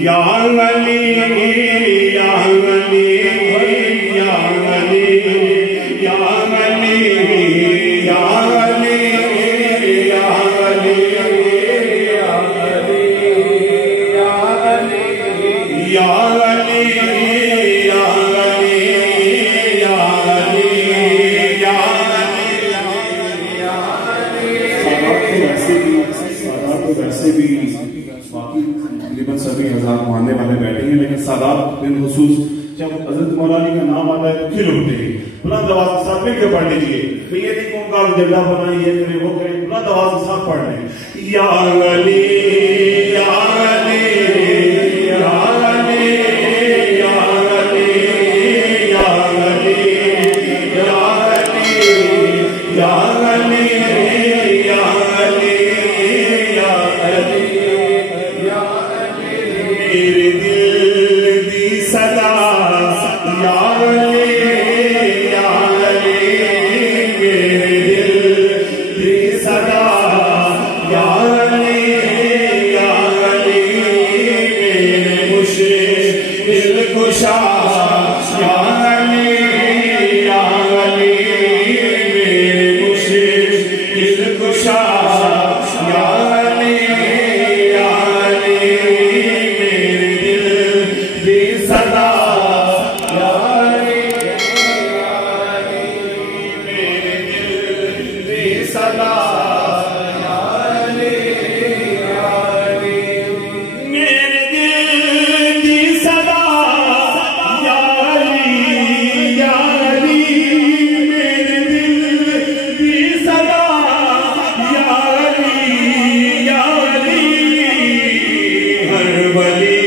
या अली या अली या अली या अली या अली या अली या अली या अली या अली या वैसे भी बाकी तकरीबन सभी हजार मानने वाले बैठे हैं, लेकिन सादात बिन खुसूस जब हजरत मौलानी का नाम आता है तो खिल उठते हैं। बुलंद आवाज के साथ मिलकर पढ़ लीजिए। तो ये नहीं कौन का जल्दा बनाई, ये करे वो करे, बुलंद आवाज के साथ पढ़ लें। या अली या अली या अली या अली या अली या अली या अली या अली मेरे दिल दी सदा या अली या अली मेरे दिल दी सदा या अली या अली मेरे मुश्किल कुशा या अली या अली मेरे मुश्किल कुशा या अली या अली मेरे दिल दी सदा या अली या अली मेरे दिल दी सदा या अली या अली मेरे दिल दी सदा या अली या अली मेरे दिल दी सदा या अली या अली हर वली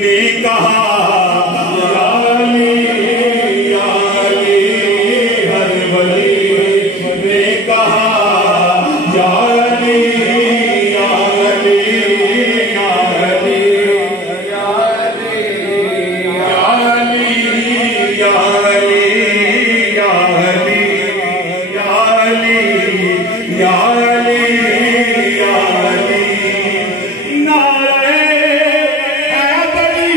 ने कहा या अली या अली हर वली ने कहा या अली या अली या अली या अली या अली या अली या अली या अली या अली या अली नारे हैदरी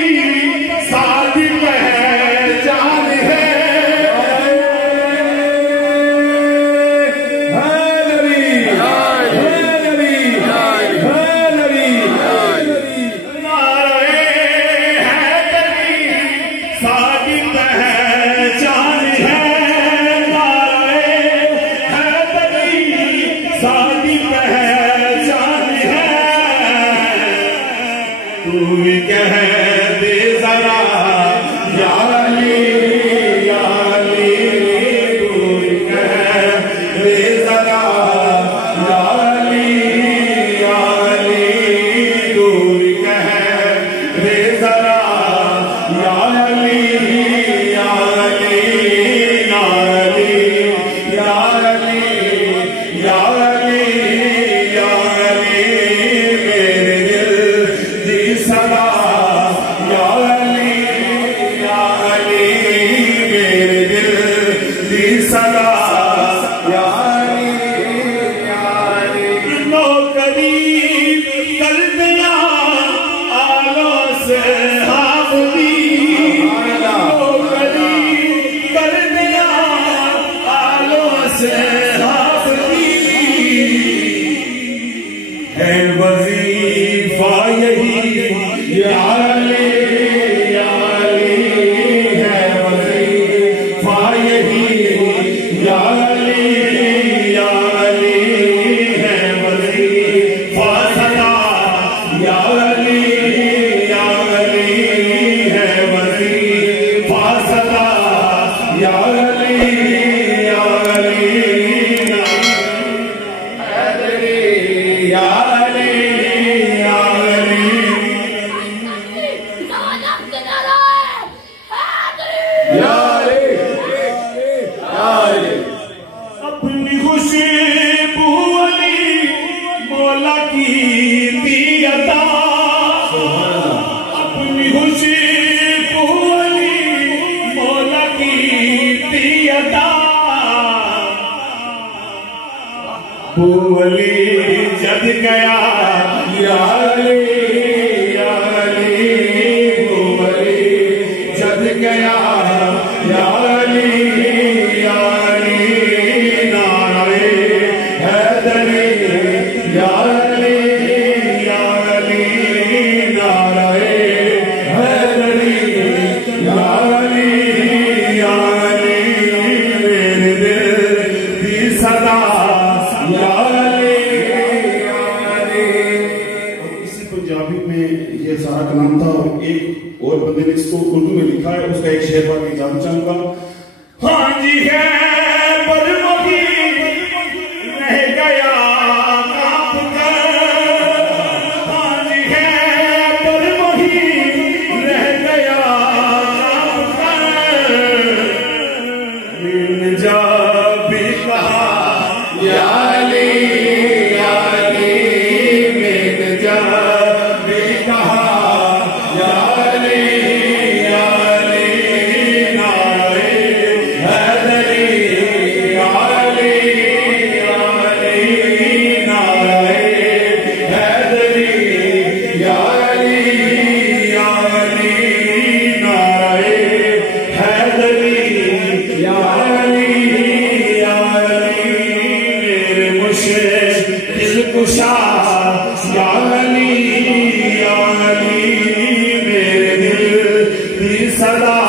सादी पहचान है हैदरी हैदरी हैदरी नारे हैदरी सादी पहचान है नारे हैदरी सादी पहचान है तू कह दे जरा या अली या अली तू कह दे जरा या अली या अली तू कह दे जरा या अली या अली या अली या अली या अली या अली मेरे दिल दी सदा या अली या अली मेरे दिल दी सदा या अली या अली नौकरी कर दिया आलों से हाफदी नौकरी कर दिया आलों से हाफदी है वजीफा यही या अली या अली है वजीफा यही या अली या अली है वजीफा सदा या अली या अली है वजीफा सदा या अली या अली या अली या अली अपनी खुशबू अली मौला की दी अता अपनी खुशबू अली मौला की दी अता अली जद गया या अली ये सारा कलाम था और एक और बंदे ने इसको उर्दू में लिखा है, उसका एक शेर पढ़ के जानना चाहूंगा। हाँ जी है पर वही रह गया कांप कर, हाँ जी है पर वही रह गया कांप कर, मैंने जब भी कहा या अली या अली, मैंने जब भी कहा या अली या अली, नारे हैदरी या अली या अली, नारे हैदरी या अली या अली, नारे हैदरी या अली या अली, मेरे मुश्किल कुशा या अली या अली, मेरे दिल की सदा